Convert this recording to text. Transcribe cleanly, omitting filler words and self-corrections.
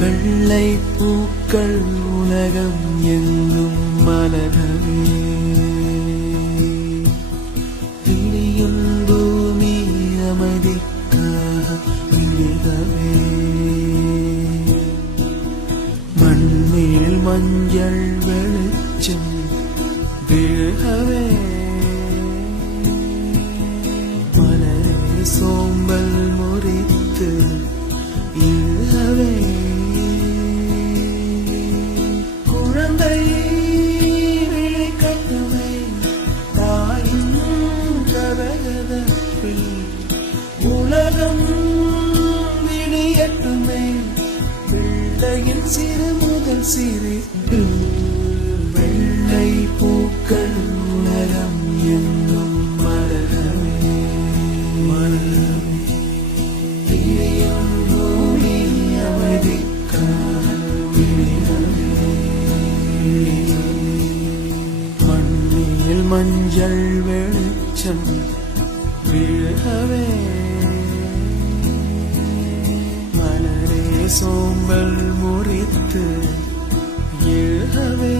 வெள்ளை பூக்கள் உலகம் எங்கும் மலரவே விழியும் பூமி அமைதிக்காக விழிகவே மண்மேல் மஞ்சள் வெளிச்சம் விழுகவே மலரே சோம்பல் முறித்து இழுகவே குழந்தை விழிக்கட்டுமே தாயின் கரகதப்பில் உலகம் விழியட்டுமே பிள்ளையின் சிறு முதல் சிரிப்பு வெள்ளை பூக்கள் உலகம் எங்கும் மலரவே இளையம் பூமி அமைதிக்காக விழிகவே மண்ணில் மஞ்சள் வெளிச்சம் விழுகவே மலரே சோம்பல் முறித்து எழுகவே